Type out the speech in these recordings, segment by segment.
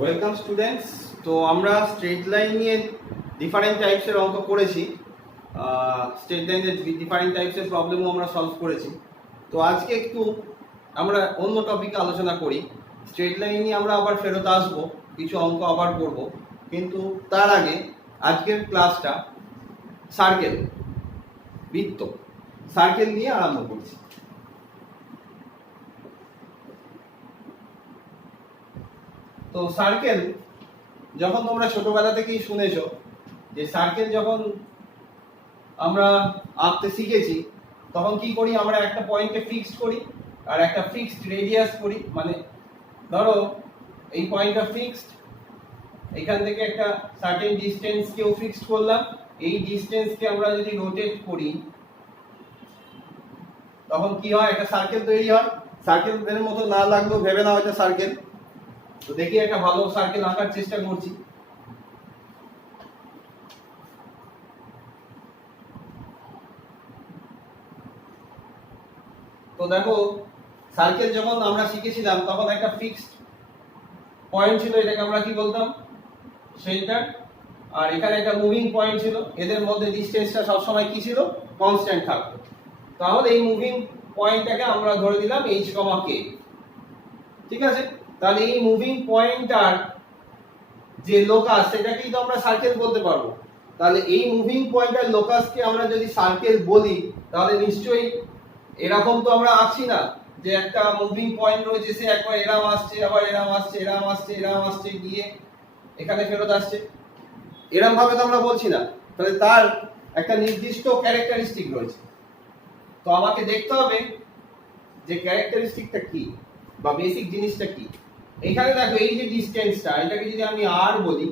Welcome students. তো আমরা straight line নিয়ে ডিফারেন্ট টাইপসের অঙ্ক করেছি। স্ট্রেট লাইনের ডিফারেন্ট টাইপসের প্রবলেমও আমরা সলভ করেছি। তো আজকে একটু আমরা অন্য টপিকে আলোচনা করি। স্ট্রেট লাইন নিয়ে আমরা আবার ফেরত আসবো, কিছু অঙ্ক আবার করব, কিন্তু তার আগে আজকের ক্লাসটা সার্কেল, বৃত্ত, সার্কেল নিয়ে আরম্ভ করছি। তো সার্কেল যখন তোমরা ছোটবেলা থেকেই শুনেছো যে সার্কেল যখন আমরা আঁকতে শিখেছি তখন কি করি, আমরা একটা পয়েন্টকে ফিক্সড করি আর একটা ফিক্সড রেডিয়াস করি। মানে ধরো এই পয়েন্টটা ফিক্সড, এখান থেকে একটা সার্টেন ডিসটেন্সকেও ফিক্সড করলাম। এই ডিসটেন্সকে আমরা যদি রোটেট করি তখন কি হয়, একটা সার্কেল তৈরি হয়। সার্কেলের মতো না লাগলেও ভেবে নাও এটা সার্কেল। তো দেখি একটা ভালো সার্কেল আঁকার চেষ্টা করছি। তো দেখো, সার্কেল যখন আমরা শিখেছিলাম তখন একটা ফিক্সড পয়েন্ট ছিল, এটাকে আমরা কি বলতাম, সেন্টার। আর এখানে একটা মুভিং পয়েন্ট ছিল, এদের মধ্যে ডিসটেন্সটা সবসময় কি ছিল, কনস্ট্যান্ট থাকতো। তাহলে এই মুভিং পয়েন্টটাকে আমরা ধরে দিলাম h, k। ঠিক আছে, তাহলে এই মুভিং পয়েন্টটার যে লোকাস সেটাকেই তো আমরা সার্কেল বলতে পারবো। তাহলে এই মুভিং পয়েন্টের লোকাসকে আমরা যদি সার্কেল বলি তাহলে নিশ্চয়ই এরকম তো আমরা আছি না যে একটা মুভিং পয়েন্ট রয়েছে, সে একবার এরম আসছে, আবার এরম আসছে, এরম আসছে, এরম আসছে, গিয়ে এখানে ফেরত আসছে, এরম ভাবে তো আমরা বলছি না। তাহলে তার একটা নির্দিষ্ট ক্যারেক্টারিস্টিক রয়েছে। তো আমাকে দেখতে হবে যে ক্যারেক্টারিস্টিকটা কি বা বেসিক জিনিসটা কি। এখানে দেখো এই যে ডিসটেন্সটা, এটাকে যদি আমি আর বলি,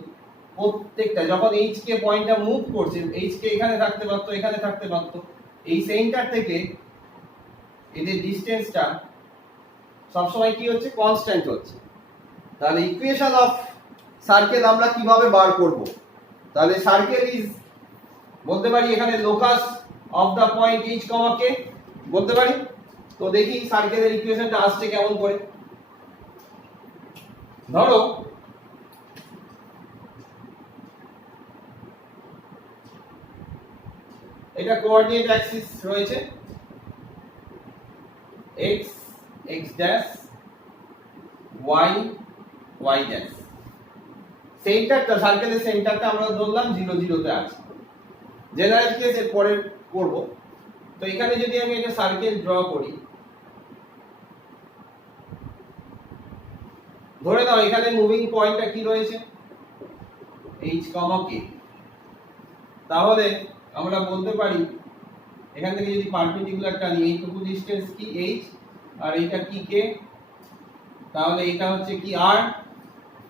প্রত্যেকটা যখন h কে পয়েন্টটা মুভ করছে, h কে এখানে থাকতে পারতো, এখানে থাকতে পারতো, এই সেন্টার থেকে এদের ডিসটেন্সটা সবসময় কি হচ্ছে, কনস্ট্যান্ট হচ্ছে। তাহলে ইকুয়েশন অফ সার্কেল আমরা কিভাবে বার করব? তাহলে সার্কেল ইজ, বলতে পারি এখানে locus of the point h, k বলতে পারি। তো দেখি সার্কেলের ইকুয়েশনটা আসছে কেমন করে। ধরো এটা কোঅর্ডিনেট অ্যাক্সিস রয়েছে, x x dash, y y dash. সেন্টারটা, সার্কেলের সেন্টারটা আমরা ধরলাম 0 0 তে আছে। জেনারেল কেস এর পরে করব। তো এখানে যদি আমি একটা সার্কেল ড্র করি, ধরে নাও এখানে মুভিং পয়েন্টটা কি রয়েছে, h, k। তাহলে আমরা বলতে পারি এখান থেকে যদি পারপেন্ডিকুলার টানি, এইটুকু ডিসটেন্স কি h আর এটা কি k, তাহলে এটা হচ্ছে কি r।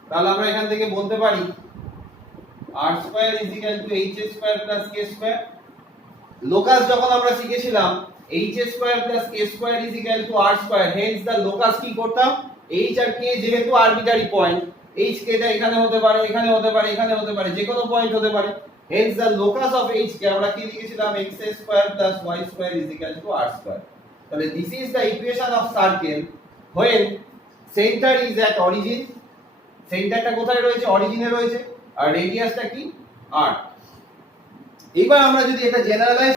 তাহলে আমরা এখান থেকে বলতে পারি r square h square k square. Locus যখন আমরা শিখেছিলাম h square k square r square, hence the locus কি করতাম, h আর k যেহেতু আরবিটারি পয়েন্ট, h k টা এখানে হতে পারে, এখানে হতে পারে, এখানে হতে পারে, যে কোনো পয়েন্ট হতে পারে। Hence the locus of h কে আমরা কি লিখেছিলাম, x square y square r square. তাহলে this is the equation of circle when center is at origin। সেন্টারটা কোথায় রয়েছে, অরিজিনে রয়েছে, আর রেডিয়াসটা কি, r। এবার আমরা যদি এটা জেনারেলাইজ,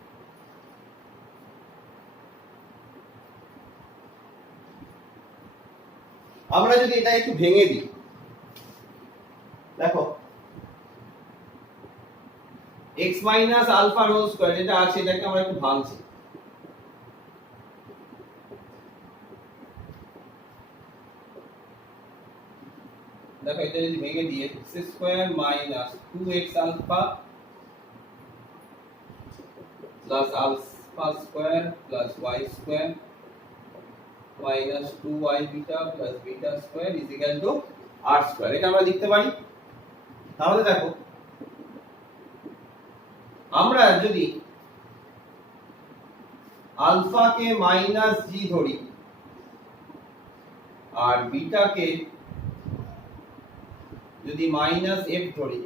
আমরা যদি এটা একটু ভেঙে দিই, দেখো x minus alpha whole square যেটা আছে, এটাকে আমরা একটু ভাঙছি। দেখো এটা যদি ভেঙে দিয়ে x square minus 2x alpha plus alpha square plus y square minus 2y beta plus beta square is equal to r square, এটা আমরা লিখতে পারি। তাহলে দেখো আমরা যদি আলফা কে মাইনাস g ধরি আর বিটা কে যদি মাইনাস f ধরি,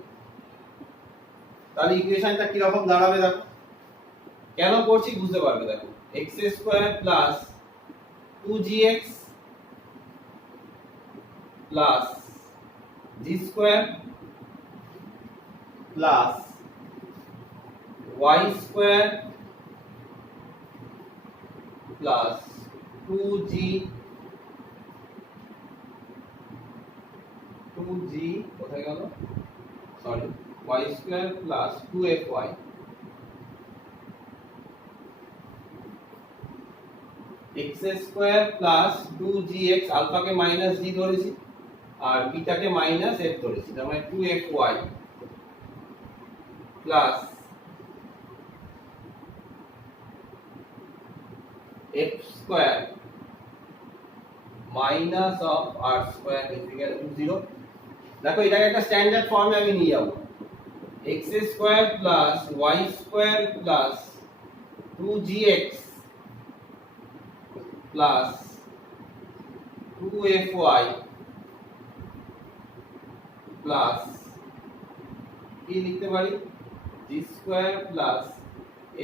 তাহলে ইকুয়েশনটা কি রকম দাঁড়াবে দেখো। কেন করছি বুঝতে পারবে। দেখো x square plus 2gx plus G square plus Y square plus 2g কোথায় গেল, sorry, y square plus 2fy x square plus 2gx, আলফাকে মাইনাস g ধরেছি আর বিটাকে মাইনাস f ধরেছি, তার মানে 2fy plus f square minus of r square equal to 0। দেখো এটাকে একটা স্ট্যান্ডার্ড ফর্মে আমি নিয়ে যাব, x square plus y square plus 2gx plus 2fy plus কি লিখতে পারি, g square plus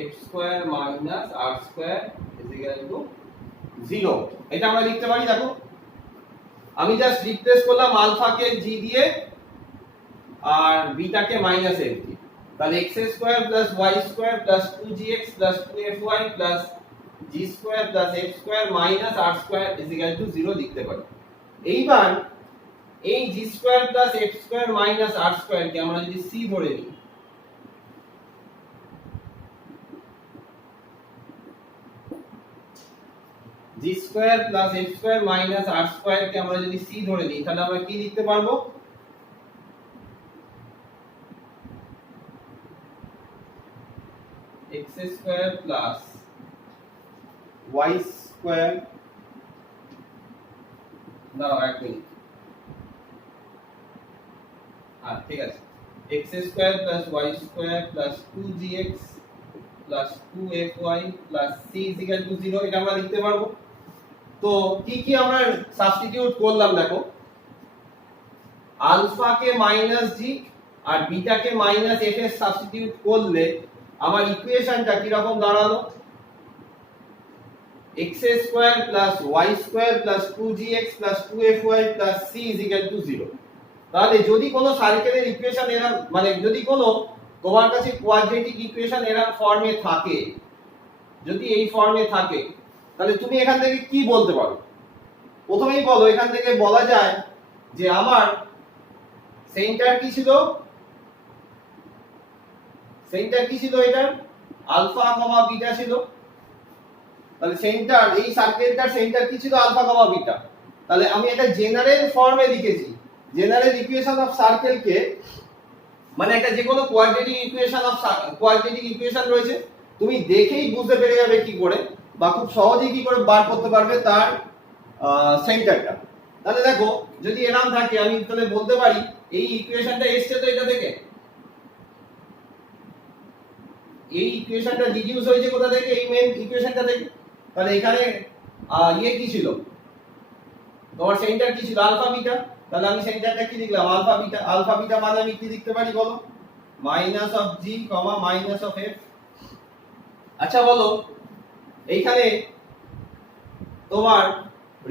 f square minus r square equal to 0। এটা আমরা লিখতে পারি। দেখো আমি জাস্ট রিপ্লেস করলাম আলফাকে g দিয়ে আর বিটাকে মাইনাস f দিয়ে, তাহলে x square plus y square plus 2gx plus 2fy plus g square plus f square minus r square equal to 0 লিখতে পারি। এইবার এই g square plus f square minus r square কে আমরা যদি c ধরে নিই, g square plus f square minus r square কে আমরা যদি c ধরে নিই, তাহলে আমরা কি লিখতে পারবো, x square plus y square, দাঁড়াও এক মিনিট, ঠিক আছে, x square plus y square plus 2gx plus 2fy plus c equal to 0, এটা আমরা লিখতে পারবো। তো কি কি আমরা সাবস্টিটিউট করলাম, দেখো আলফাকে মাইনাস g আর বিটাকে মাইনাস f এর সাবস্টিটিউট করলে আমার ইকুয়েশনটা কি রকম দাঁড়ালো, x square plus y square plus 2gx plus 2fy plus c equal to 0। তাহলে যদি কোনো সার্কেলের ইকুয়েশন এরকম, মানে যদি কোনো তোমার কাছে কোয়াড্রেটিক ইকুয়েশন এরকম ফর্মে থাকে, যদি এই ফর্মে থাকে, তাহলে তুমি এখান থেকে কি বলতে পারো, প্রথমেই বলো, এখান থেকে বলা যায় যে আমার সেন্টার কি ছিল, এটা আলফা কমা বিটা ছিল, তাহলে সেন্টার, এই সার্কেলটার সেন্টার কি ছিল, আলফা কমা বিটা। তাহলে আমি একটা জেনারেল ফর্মে লিখেছি, জেনারেল ইকুয়েশন অফ সার্কেল কে, মানে একটা যে কোনো কোয়াড্রেটিক ইকুয়েশন রয়েছে, তুমি দেখেই বুঝতে পেরে যাবে কি করে, বা খুব সহজেই কি করে বার করতে পারবে তার সেন্টারটা। তাহলে দেখো যদি এরকম থাকে, আমি তাহলে বলতে পারি এই ইকুয়েশনটা এসছে তো এটা থেকে, এই ইকুয়েশনটা রিডিউস হয়েছে কোথা থেকে, এই মেইন ইকুয়েশনটা থেকে। তাহলে এখানে ইয়ে কি ছিল, তোমার সেন্টার কি ছিল, আলফা বিটা। তাহলে আমি সেন্টারটা কি লিখলাম, আলফা বিটা। আলফা বিটা মানে আমি কি লিখতে পারি বলো, minus of G comma minus of F. আচ্ছা বলো এইখানে তোমার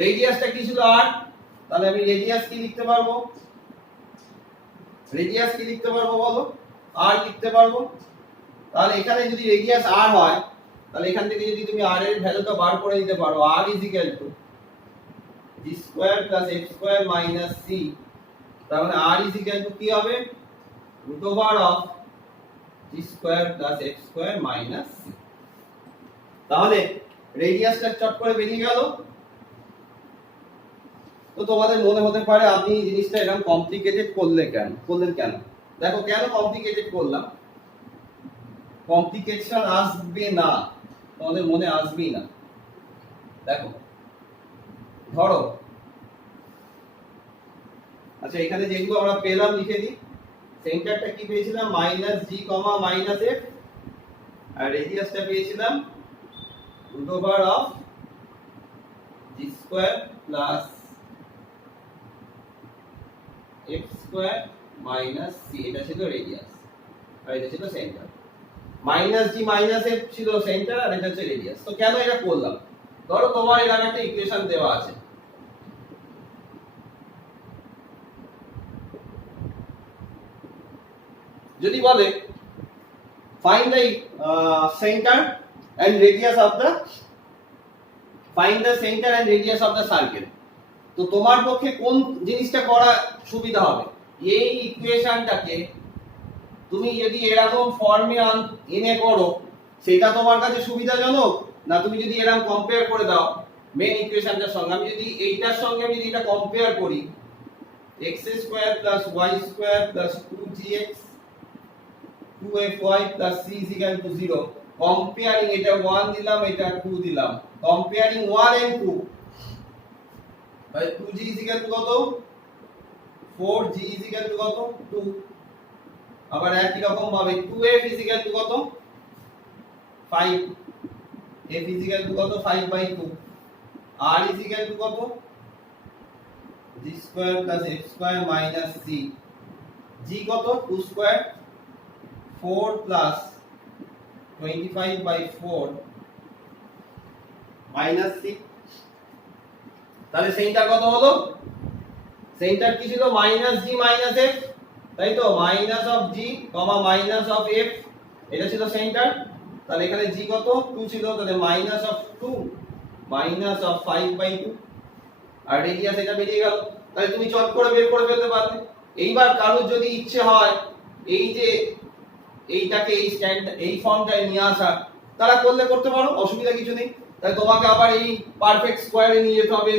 রেডিয়াসটা কি ছিল, আর, তাহলে আমি রেডিয়াস কি লিখতে পারবো, বলো, আর লিখতে পারবো। তাহলে এখানে যদি রেডিয়াস r হয়, তাহলে এখান থেকে যদি তুমি r এর ভ্যালুটা বার করে দিতে পারো, r = g square plus f square minus c, তার মানে r = কি হবে, √of g square plus f square minus c। তাহলে রেডিয়াসটা চট করে বেরিয়ে গেল। তো তোমাদের মনে হতে পারে আপনি এই জিনিসটা এরকম কমপ্লিকেটেড করলেন কেন। দেখো কেন কমপ্লিকেটেড করলাম, কমপ্লিকেশন আসবে না, তোমাদের মনে আসবেই না। দেখো ধরো, আচ্ছা এখানে যেগুলো আমরা পেলাম লিখে দিই, সেন্টারটা কি পেয়েছিলাম, minus g comma minus f, আর রেডিয়াসটা পেয়েছিলাম √of g square plus f square minus c, এটা ছিল রেডিয়াস আর এটা ছিল centre. Minus g minus f ছিল সেন্টার আর এটা হচ্ছে রেডিয়াস। তো কেন এটা করলাম, ধরো তোমার এরকম একটা ইকুয়েশন দেওয়া আছে, যদি বলে find the center and radius of the circle, তো তোমার পক্ষে কোন জিনিসটা করা সুবিধা হবে? এই ইকুয়েশনটাকে তুমি যদি এরকম ফর্মে এনে করো সেটা তোমার কাছে সুবিধাজনক, না তুমি যদি এরকম কম্পেয়ার করে দাও মেন ইকুয়েশনটার সঙ্গে? আমি যদি এইটার সঙ্গে আমি যদি এটা কম্পেয়ার করি, x² + y² + 2gx 2fy + c = 0, comparing এটা 1 দিলাম এটা 2 দিলাম, কম্পেয়ারিং 1 and 2, তাহলে 2g = কত? 4g = কত? 2। আবার একই রকম ভাবে 2f = কত? 5, f = কত? 5/2, r কত? g² + f² - c, g কত? 2², 4 + 25/4 - c। তাহলে সেন্টার কত হলো? সেন্টার কি ছিল? -g - f, তাই তো? -g, -f, এটা ছিল সেন্টার। তাহলে এখানে g কত? 2 ছিল, তাহলে -2 -5/2, আর রেডিয়াস এটা বেরিয়ে গেল। তাহলে তুমি চট করে বের করে ফেলতে পারবে। এইবার কারোর যদি ইচ্ছে হয় এই যে এইটাকে এই ফর্মটায় নিয়ে আসা, তারা করতে পারো, অসুবিধা কিছু নেই। তাহলে তোমাকে আবার এই পারফেক্ট স্কয়ারে নিয়ে যেতে হবে,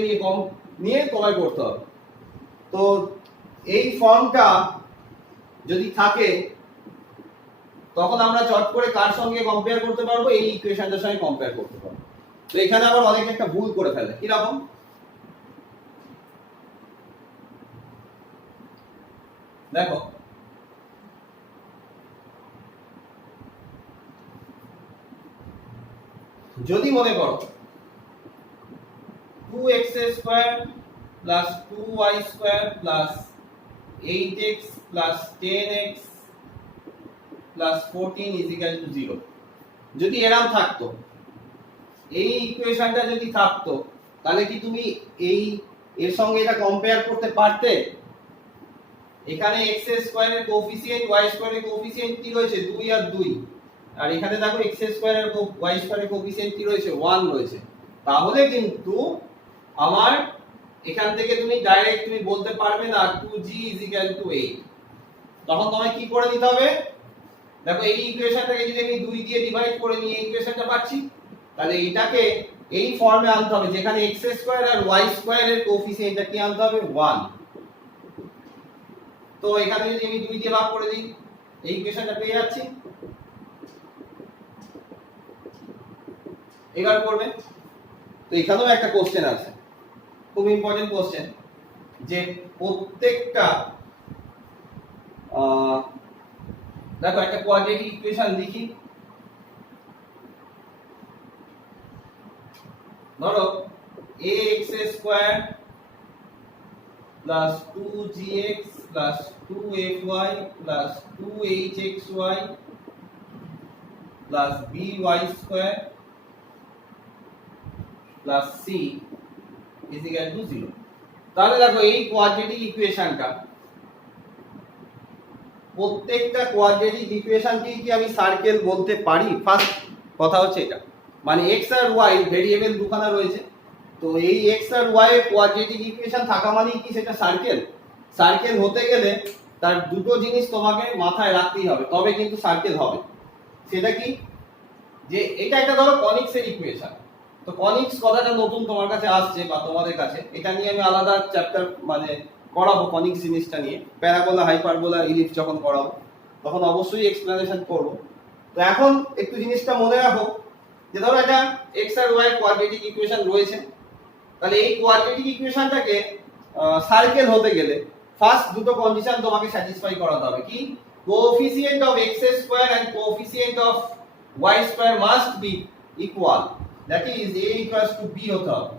নিয়ে তোমায় করতে হবে। তো এই ফর্মটা যদি থাকে তখন আমরা চট করে কার সঙ্গে কম্পেয়ার করতে পারবো? এই ইকুয়েশনটার সঙ্গে কম্পেয়ার করতে পারবো। তো এখানে আবার অনেকে একটা ভুল করে ফেলে। কি রকম? দেখো, যদি মনে করো 2x² + 2y² + 8x + 10x + 14 = 0, যদি এরকম থাকতো, এই ইকুয়েশনটা যদি থাকতো, তাহলে কি তুমি এর সঙ্গে এটা কম্পেয়ার করতে পারতে? এখানে x² এর কোএফিসিয়েন্ট, y² এর কোএফিসিয়েন্ট কি রয়েছে? 2 আর 2, আর এখানে দেখো x² এর y² এর কোএফিসিয়েন্ট কি রয়েছে? 1 রয়েছে। তাহলে কিন্তু আমার এখান থেকে তুমি ডাইরেক্ট তুমি বলতে পারবে না 2g = 8। তখন তোমায় কি করে দিতে হবে? দেখো, এই ইকুয়েশনটাকে যদি আমি 2 দিয়ে ডিভাইড করে নিই, এই ইকুয়েশনটা পাচ্ছি, তাহলে এটাকে এই ফর্মে আনতে হবে যেখানে x² আর y² এর কোএফিসিয়েন্টটা কি আনতে হবে? 1। তো এখানে যদি আমি 2 দিয়ে ভাগ করে দিই, এই ইকুয়েশনটা পেয়ে যাচ্ছি। এবার করবে। তো এখানেও একটা কোশ্চেন আছে, খুব ইম্পর্টেন্ট কোশ্চেন, যে প্রত্যেকটা দেখো একটা কোয়াড্রেটিক ইকুয়েশন লিখি। ধরো ax² + 2gx + 2fy + 2hxy + by² + c = 0। তাহলে দেখো এই কোয়াড্রেটিক ইকুয়েশনটা, প্রত্যেকটা কোয়াড্রেটিক ইকুয়েশনকে কি আমি সার্কেল বলতে পারি? ফার্স্ট কথা হচ্ছে এটা। মানে x আর y ভেরিয়েবল দুখানা রয়েছে, তো এই x আর y এর কোয়াড্রেটিক ইকুয়েশন থাকা মানে কি সেটা সার্কেল? সার্কেল হতে গেলে তার দুটো জিনিস তোমাকে মাথায় রাখতেই হবে, তবে কিন্তু সার্কেল হবে। সেটা কি? যে এটা একটা ধরো কনিক্স এর ইকুয়েশন। তো কনিক্স কথাটা নতুন তোমার কাছে আসছে বা তোমাদের কাছে, এটা নিয়ে আমি আলাদা চ্যাপ্টার মানে করাবো। কনিক্স জিনিসটা নিয়ে প্যারাবোলা, হাইপারবোলা, ইলিপস যখন করাবো তখন অবশ্যই এক্সপ্লেনেশন করব। তো এখন একটু জিনিসটা মনে রাখো যে ধরো একটা x আর y কোয়াড্রেটিক ইকুয়েশন রয়েছে, তাহলে এই কোয়াড্রেটিক ইকুয়েশনটাকে সার্কেল হতে গেলে ফার্স্ট দুটো কন্ডিশন তোমাকে স্যাটিসফাই করাতে হবে। কি? Coefficient of x² and coefficient of y² must be equal, that is a = b হতে হবে।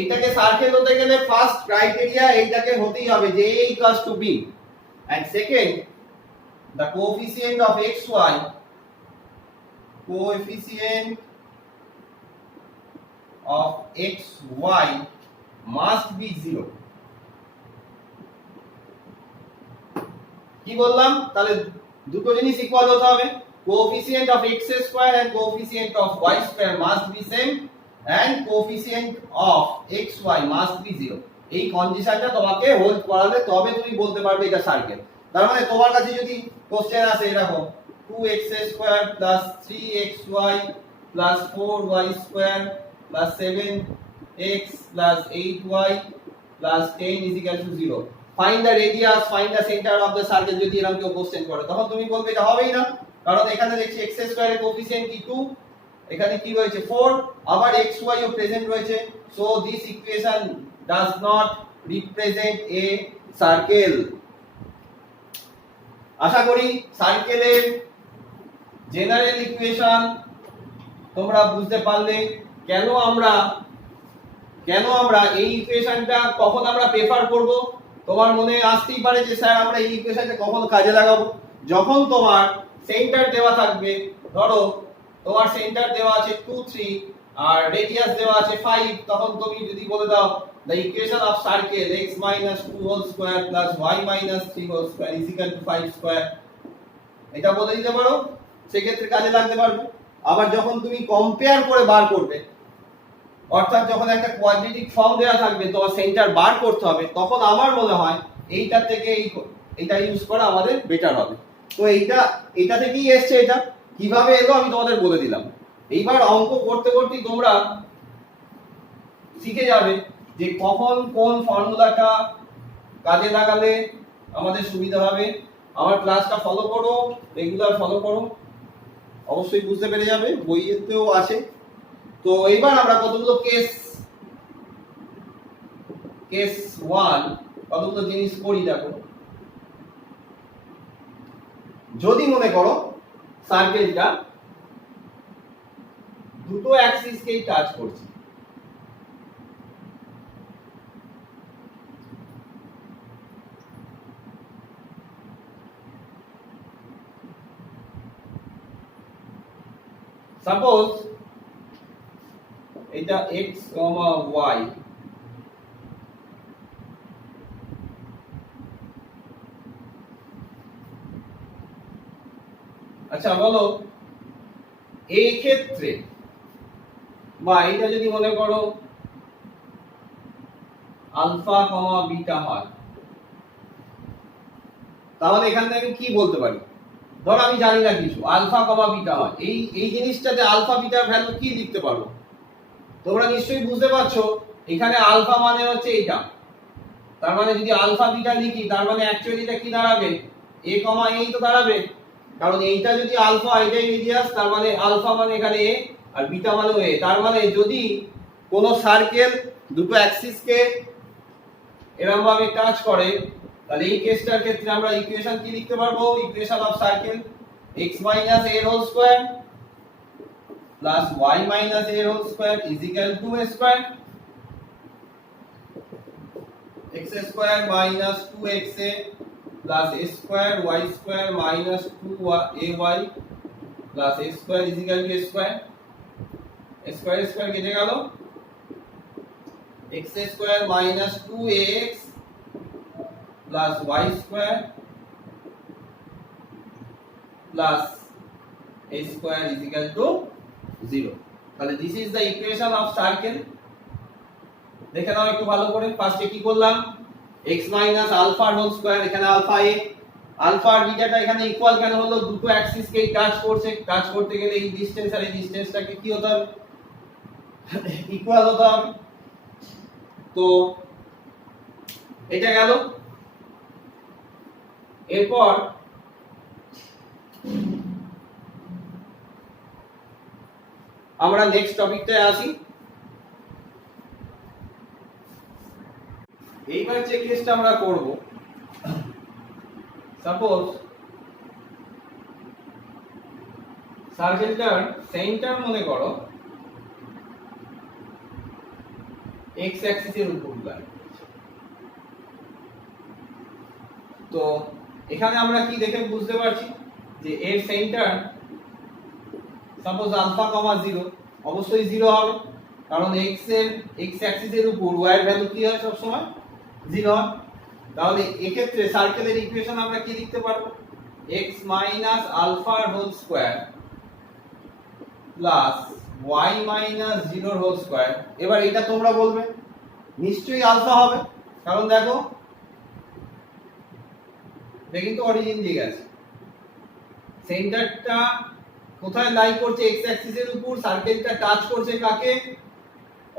এইটাকে সার্কেল হতে গেলে ফার্স্ট ক্রাইটেরিয়া এইটাকে হতেই হবে যে a = b, and second the coefficient of xy must be 0। কি বললাম তাহলে দুটো জিনিস ইকুয়াল হতে হবে, coefficient of x square and coefficient of y square must be same and coefficient of xy must be 0। এই কন্ডিশনটা তোমাকে হোল্ড করালে তবে তুমি বলতে পারবে এটা সার্কেল। তার মানে তোমার কাছে যদি কোশ্চেন আসে এরকম 2x square 3xy 4y square 7x 8y 10 0, find the radius, find the center of the circle, যদি এরকম কেউ কোশ্চেন করে তখন তুমি বলবে এটা হবেই না, কারণ এখানে দেখছি x স্কয়ারের কোএফিসিয়েন্ট কি 2, এখানে কি রয়েছে 4, আবার xy ও প্রেজেন্ট রয়েছে, so this equation does not represent a circle. আশা করি সার্কেলের জেনারেল ইকুয়েশন তোমরা বুঝতে পারলে। কেন আমরা এই ইকুয়েশনটা কখন আমরা প্রেফার করব, তোমার মনে আসতেই পারে যে স্যার আমরা এই ইকুয়েশনটা কখন কাজে লাগাবো, যখন তোমার সেন্টার দেওয়া থাকবে, ধরো তোমার সেন্টার দেওয়া আছে 2 3 আর রেডিয়াস দেওয়া আছে 5, তখন তুমি যদি বলে দাও the equation of circle x minus 2 whole square plus y minus 3 whole square is equal to 5 square, এটা বলে দিতে পারো, সেক্ষেত্রে কাজে লাগতে পারবে। আবার যখন তুমি কম্পেয়ার করে বার করবে, অর্থাৎ যখন একটা কোয়াড্রেটিক ফর্ম দেওয়া থাকবে তোমার সেন্টার বার করতে হবে, তখন আমার মনে হয় এইটার থেকে এইটা ইউজ করা আমাদের বেটার হবে। তো এইটা থেকেই এসছে, এটা কিভাবে এলো আমি তোমাদের বলে দিলাম। এইবার অঙ্ক করতে করতে তোমরা শিখে যাবে যে কখন কোন ফর্মুলাটা কাজে লাগালে আমাদের সুবিধা হবে। আমার ক্লাসটা ফলো করো, রেগুলার ফলো করো, অবশ্যই বুঝতে পেরে যাবে, বইয়েতেও আছে। তো এইবার আমরা কতগুলো কেস 1 কতগুলো জিনিস করি দেখো। যদি মনে করো সার্কেলটা দুটো অ্যাক্সিসকেই টাচ করছে, সাপোজ এটা x, y, আচ্ছা বলো এই ক্ষেত্রে, বা এটা যদি মনে করো আলফা কমা বিটা হয়, তাহলে এখান থেকে আমি কি বলতে পারি? ধর আমি জানি না কিছু, আলফা কমা বিটা হয়, এই জিনিসটাতে আলফা বিটার ভ্যালু কি লিখতে পারবো? তোমরা নিশ্চয়ই বুঝতে পারছো, এখানে আলফা মানে হচ্ছে এটা, তার মানে যদি আলফা বিটা লিখি তার মানে অ্যাকচুয়ালি এটা কি দাঁড়াবে? a কমা এই তো দাঁড়াবে, কারণ এইটা যদি আলফা, এটাই রেডিয়াস, তার মানে আলফা মানে এখানে a আর বিটা মানে a। তার মানে যদি কোন সার্কেল দুটো অ্যাক্সিসকে এরকম ভাবে টাচ করে, তাহলে এই কেসটার ক্ষেত্রে আমরা ইকুয়েশন কি লিখতে পারবো? Equation of circle x minus a whole square plus y minus a whole square is equal to a square, x square minus 2xa plus a square y square minus 2ay plus a square is equal to a square, square কেটে গেল, x square minus 2ax plus y square plus a square is equal to 0। তাহলে this is the equation of circle। দেখে নাও একটু ভালো করে। ফার্স্টে কি করলাম? x minus alpha whole square, এখানে alpha a, alpha আর বিটাটা এখানে ইকুয়াল কেন হলো? দুটো অ্যাক্সিস কে টাচ করছে, টাচ করতে গেলে এই ডিসটেন্স আর এই ডিসটেন্সটাকে কি হতে হবে? ইকুয়াল হতে হবে। তো এটা গেল। এরপর আমরা নেক্সট টপিকটায় আসি। এইবার যে কেসটা আমরা করব, সাপোজ সার্কেলটার সেন্টার মনে করো এক্স অ্যাক্সিসের উপর দাঁড়িয়ে। তো এখানে আমরা কি দেখে বুঝতে পারছি যে এর সেন্টার সাপোজ আলফা কমা 0, অবশ্যই 0 হবে, কারণ এক্স অ্যাক্সিসের উপর y এর ভ্যালু কি হয়? সব সময় 0 হয়। তাহলে এক্ষেত্রে সার্কেলের ইকুয়েশন আমরা কি লিখতে পারবো, x minus alpha whole square plus y minus 0 whole square. এবার এটা তোমরা বলবে নিশ্চয়ই আলফা হবে, কারণ দেখো এটা কিন্তু অরিজিন দিয়ে গেছে, সেন্টারটা কোথায় লাই করছে, এক্স অ্যাক্সিসের উপর, সার্কেলটা টাচ করছে কাকে,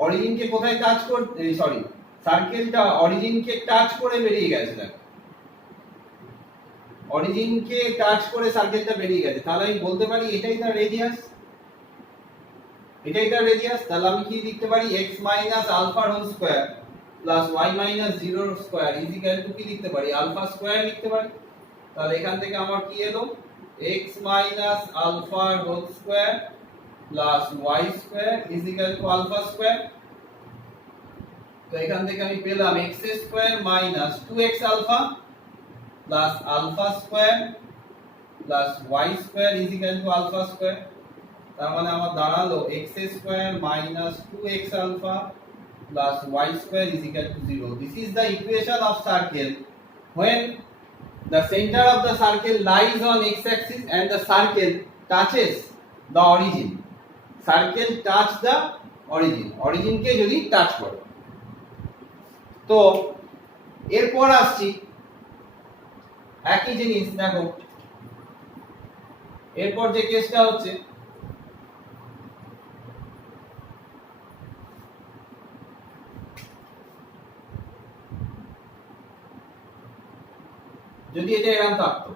অরিজিনকে কোথায় টাচ করছে, সরি সার্কেলটা অরিজিনকে টাচ করে বেরিয়ে গেছে, দেখো অরিজিনকে টাচ করে সার্কেলটা বেরিয়ে গেছে। তাহলে আমি বলতে পারি এটাই তার রেডিয়াস, এটাই তার রেডিয়াস। তাহলে আমি কি লিখতে পারি, x minus alpha whole square plus y minus 0 square is equal to কি লিখতে পারি, আলফা স্কয়ার লিখতে পারি। তাহলে এখান থেকে আমার কি এলো, x minus alpha whole square plus y square is equal to alpha square. তো এখান থেকে আমি পেলাম x square minus 2x alpha plus alpha square plus y square is equal to alpha square. তার মানে আমার দাঁড়ালো x square minus 2x alpha plus y square is equal to 0। This is the equation of circle when the center of the circle lies on x axis and the circle touches the origin. Circle touch the origin, origin কে যদি touch করে। তো এরপর আসছি একই জিনিস, দেখো এরপর যে কেসটা হচ্ছে, যদি এটা এরকম থাকতো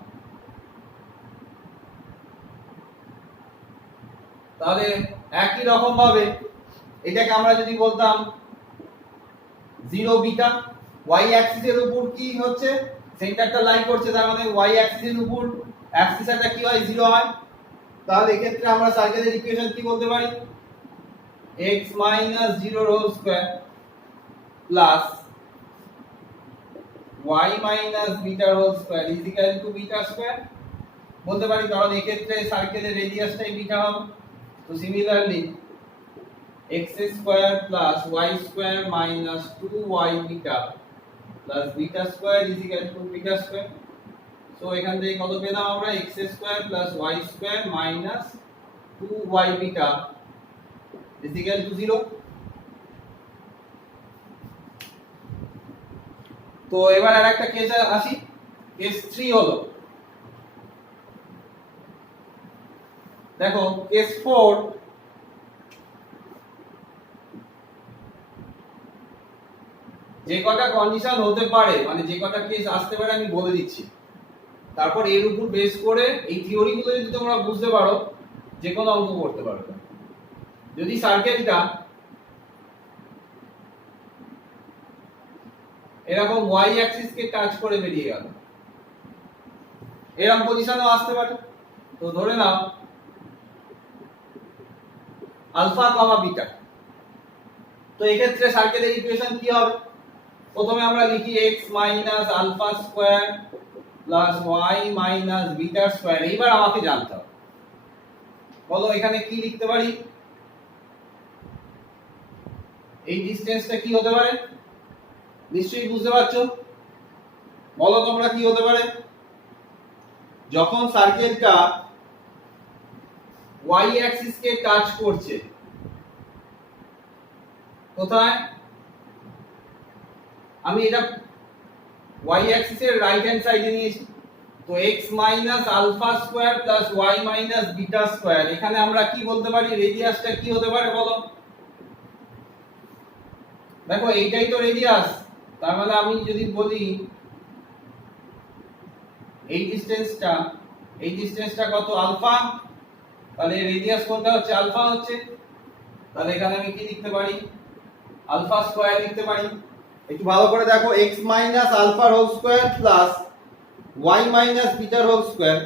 তাহলে একই রকম ভাবে এটাকে আমরা যদি বলতাম 0 বিটা, y অ্যাক্সিসের উপর কি হচ্ছে, সেন্টারটা লাই করছে, তার মানে y অ্যাক্সিসের উপর অ্যাক্সিসটা কি হয়, 0 হয়। তাহলে এক্ষেত্রে আমরা সার্কেলের ইকুয়েশন কি বলতে পারি, x minus 0 whole square plus y minus beta whole square is equal to beta square বলতে পারি, কারণ এক্ষেত্রে সার্কেলের রেডিয়াসটাই বিটা হবে। তো similarly x square plus y square minus 2y beta plus beta square is equal to beta square. So এখান থেকে কত পেলাম আমরা, x square plus y square minus 2y beta is equal to 0। তো এবার আরেকটা কেসে আসি, কেস 3 হলো, দেখো কেস 4 যে কটা কন্ডিশন হতে পারে, মানে যে কটা কেস আসতে পারে আমি বলে দিচ্ছি, তারপর এর উপর বেস করে এই থিওরিগুলো যদি তোমরা বুঝতে পারো যে কোনো অঙ্ক করতে পারবে। যদি সার্কেলটা এরকম y অ্যাক্সিস কে টাচ করে বেরিয়ে গেল, এরকম পজিশনও আসতে পারে। তো ধরে নাও আলফা কমা বিটা, তো এই ক্ষেত্রে সার্কেলের ইকুয়েশন কি হবে, প্রথমে আমরা লিখি x minus alpha square plus y minus beta square. এইবার আমাকে জানতে হবে, বলো এখানে কি লিখতে পারি, এই ডিসটেন্সটা কি হতে পারে, নিশ্চয়ই বুঝতে পারছো, বলো তোমরা কি হতে পারে। যখন সার্কেলটা y অ্যাক্সিস কে টাচ করছে, কোথায়, আমি এটা y অ্যাক্সিসের রাইট হ্যান্ড সাইডে নিয়েছি, তো x minus alpha square plus y minus beta square, এখানে আমরা কি বলতে পারি, রেডিয়াসটা কি হতে পারে বলো, দেখো এইটাই তো রেডিয়াস। তার মানে আমি যদি বলি এই ডিসটেন্সটা কত, আলফা, তাহলে রেডিয়াস কোনটা হচ্ছে, আলফা হচ্ছে। তাহলে এখানে আমি কি লিখতে পারি, আলফা স্কয়ার লিখতে পারি। একটু ভালো করে দেখো, x minus alpha whole square plus y minus beta whole square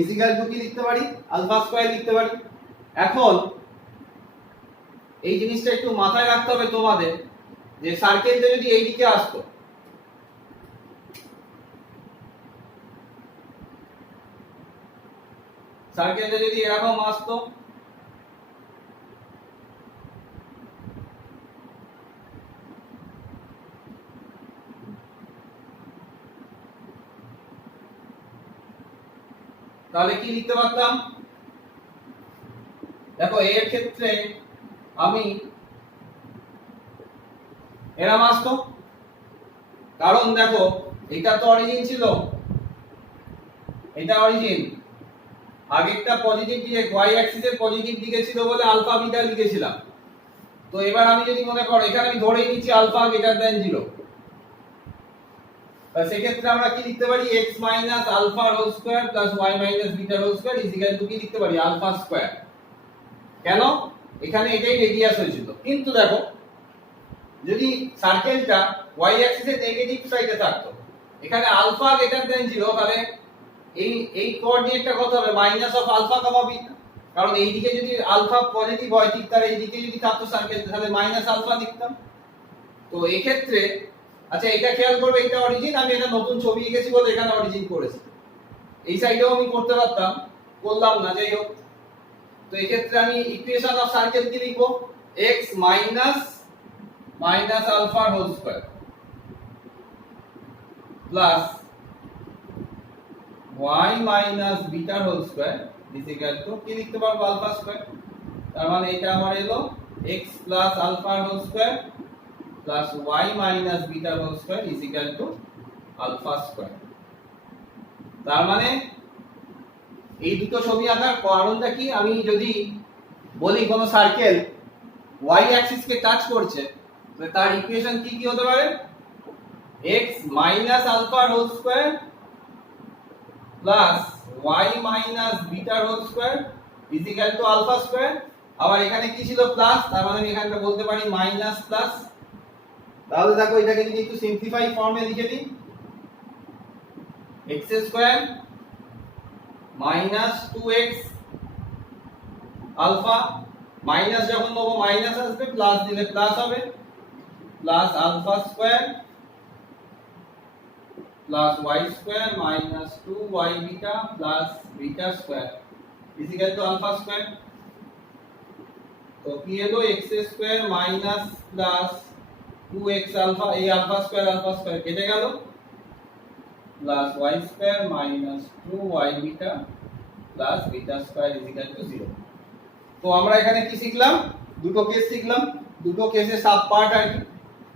is equal to কি লিখতে পারি, আলফা স্কয়ার লিখতে পারি। এখন এই জিনিসটা একটু মাথায় রাখতে হবে তোমাদের, যে সার্কেলটা যদি এই দিকে আসতো, সার্কেলটা যদি এরকম আসতো, তাহলে কি লিখতে পারতাম? দেখো এর ক্ষেত্রে আমি এরম আসতো, কারণ দেখো এটা তো অরিজিন ছিল, এটা অরিজিন, আগেরটা পজিটিভ দিকে y অ্যাক্সিসের পজিটিভ দিকে ছিল বলে আলফা বিটা লিখেছিলাম। তো এবার আমি যদি মনে করো এখানে আমি ধরেই নিচ্ছি আলফা গ্রেটার দ্যান 0, তাহলে সেক্ষেত্রে আমরা কি লিখতে পারি? x minus alpha whole square plus y minus beta whole square is equal to কি লিখতে পারি? Alpha square. কেন? এখানে এটাই রেডিয়াস হয়েছিল। কিন্তু দেখো যদি সার্কেলটা y অ্যাক্সিসের নেগেটিভ সাইডে থাকতো, এখানে আলফা গ্রেটার দ্যান 0, তাহলে এই কোঅর্ডিনেটটা কত হবে? Minus of alpha comma beta, কারণ এইদিকে যদি আলফা পজিটিভ হয় ঠিক তার এইদিকে যদি থাকতো সার্কেল, তাহলে মাইনাস আলফা লিখতাম। তো এই ক্ষেত্রে আচ্ছা এটা খেয়াল করবে, এটা অরিজিন, আমি এটা নতুন ছবি এঁকেছি বলে এখানে অরিজিন করেছি, এই সাইডেও আমি করতে পারতাম, করলাম না, যাই হোক। তো এই ক্ষেত্রে আমি ইকুয়েশন অফ সার্কেল কি লিখবো? x minus alpha whole square plus y minus beta whole square is equal to কি লিখতে পারবো? Alpha square. তার মানে এটা আমার এলো x plus alpha whole square plus y minus beta whole square is equal to alpha square. তার মানে এই দুটো ছবি আঁকার কারণটা কি? আমি যদি বলি কোন সার্কেল y অ্যাক্সিস কে টাচ করছে, তাহলে তার ইকুয়েশন কি কি হতে পারে? x minus alpha whole square plus y minus beta whole square is equal to alpha square. আবার এখানে কি ছিল? প্লাস, তার মানে আমি এখানটা বলতে পারি মাইনাস প্লাস। তাহলে দেখো এটাকে যদি একটু সিম্পলিফাই ফর্মে লিখে দিই, x square minus 2x alpha, minus যখন নেবো মাইনাস আসবে, প্লাস দিলে প্লাস হবে, plus alpha square plus y square minus 2y beta plus beta square is equal to alpha square. তো কি হলো? x square minus plus 2x alpha, এই alpha square কেটে গেল, plus y square minus 2y beta plus beta square is equal to 0। তো আমরা এখানে কি শিখলাম? দুটো কেস শিখলাম, দুটো কেসে সাব পার্ট আর কি,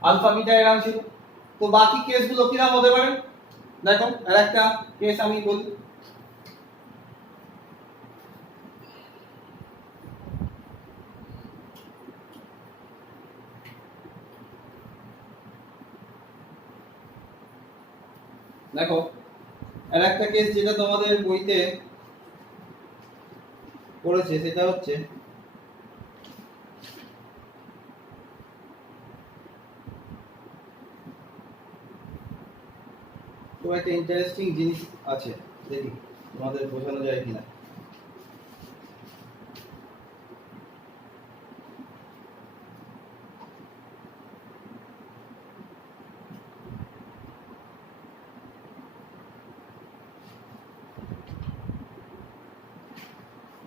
আলফা বিটা এরকম ছিল। তো বাকি কেসগুলো কিরকম হতে পারে? দেখো আরেকটা কেস আমি বলি, দেখো আরেকটা কেস যেটা তোমাদের বইতে পড়েছে, সেটা হচ্ছে তো একটা ইন্টারেস্টিং জিনিস আছে, দেখি তোমাদের বোঝানো যায় কিনা।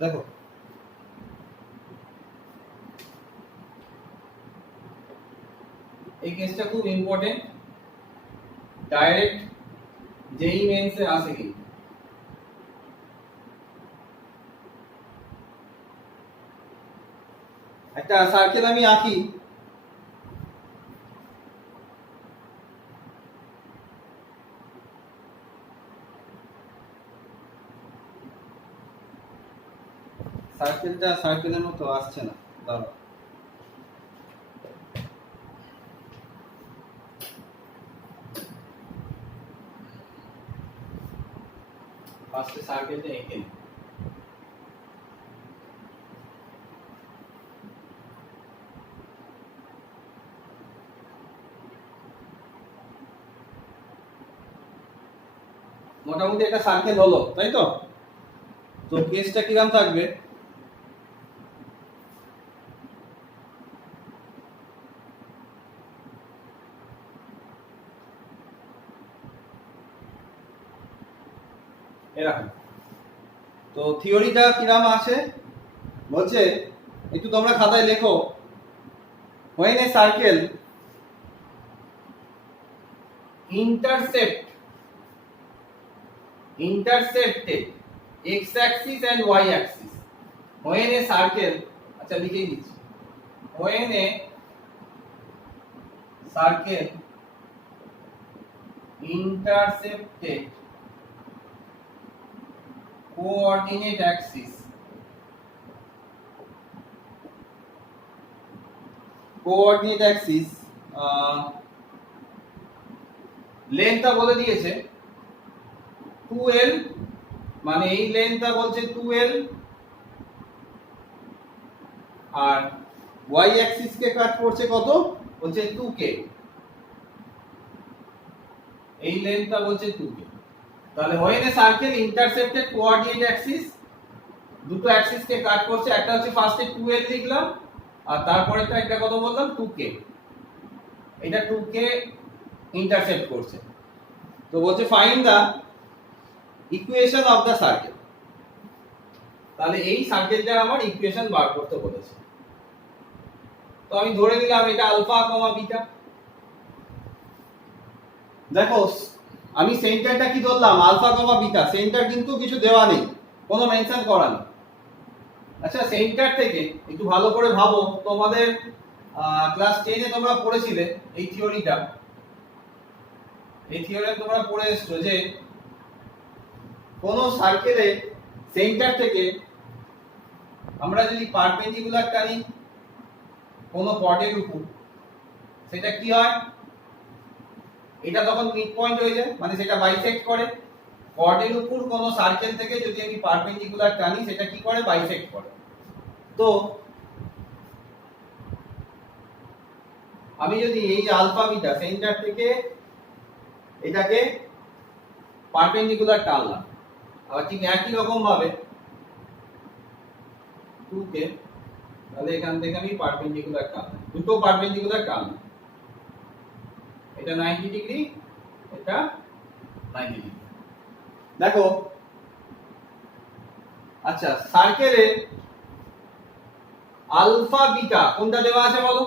দেখো এই কেসটা খুব ইম্পর্টেন্ট, ডাইরেক্ট যেই মেন্সে আসে কি। একটা সার্কেল আমি আঁকি, সার্কেলটা সার্কেলের মতো আসছে না, দাঁড়াও। ফার্স্টে সার্কেলটা এঁকে নিই। মোটামুটি একটা সার্কেল হলো, তাই তো? তো কেসটা কিরকম থাকবে? এরকম। তো থিওরিটা কিরকম আছে বলছে, একটু তোমরা খাতায় লেখো, when a circle intersected x axis and y axis. When a circle, আচ্ছা লিখেই দিচ্ছি, when a circle intersected coordinate axis, লেন্থটা বলে দিয়েছে 2l, মানে এই লেন্থটা বলছে 2l, আর y অ্যাক্সিস কে কাট করছে কত, বলছে 2k, এই লেন্থটা বলছে 2k। তাহলে when a circle intersected coordinate axis, দুটো অ্যাক্সিস কে কাট করছে, একটা হচ্ছে ফার্স্টে 2l লিখলাম আর তারপরেটা একটা কত বললাম 2k, এটা 2k ইন্টারসেক্ট করছে। তো বলছে find the equation of the circle, তাহলে এই সার্কেলটার আমার ইকুয়েশন বার করতে বলেছে। তো আমি ধরে নিলাম এটা আলফা কমা বিটা। দেখো আমি সেন্টারটা কি ধরলাম, আলফা কমা বিটা, সেন্টার কিন্তু কিছু দেওয়া নেই, কোনো মেনশন করা নেই। আচ্ছা সেন্টার থেকে একটু ভালো করে ভাবো, তোমাদের ক্লাস 10 এ তোমরা পড়েছিলে এই থিওরিটা, এই থিওরি তোমরা পড়ে এসছো যে কোন সার্কেলে সেন্টার থেকে আমরা যদি পারপেন্ডিকুলার টানি কোন পটের উপর, সেটা কি হয়, এটা তখন মিড পয়েন্ট হয়ে যায়, মানে সেটা বাইসেক্ট করে। পটের উপর কোন সার্কেল থেকে যদি আমি পারপেন্ডিকুলার টানি সেটা কি করে, বাইসেক্ট করে। তো আমি যদি এই যে আলফা বিটা সেন্টার থেকে এটাকে পারপেন্ডিকুলার টানলাম, আবার ঠিক একই রকম ভাবে 2k, তাহলে এখান থেকে আমি পারপেন্ডিকুলার টানলাম, দুটো পারপেন্ডিকুলার টানলাম, এটা 90 ডিগ্রি, এটা 90 ডিগ্রি। দেখো আচ্ছা সার্কেলে আলফা বিটা কোনটা দেওয়া আছে বলো,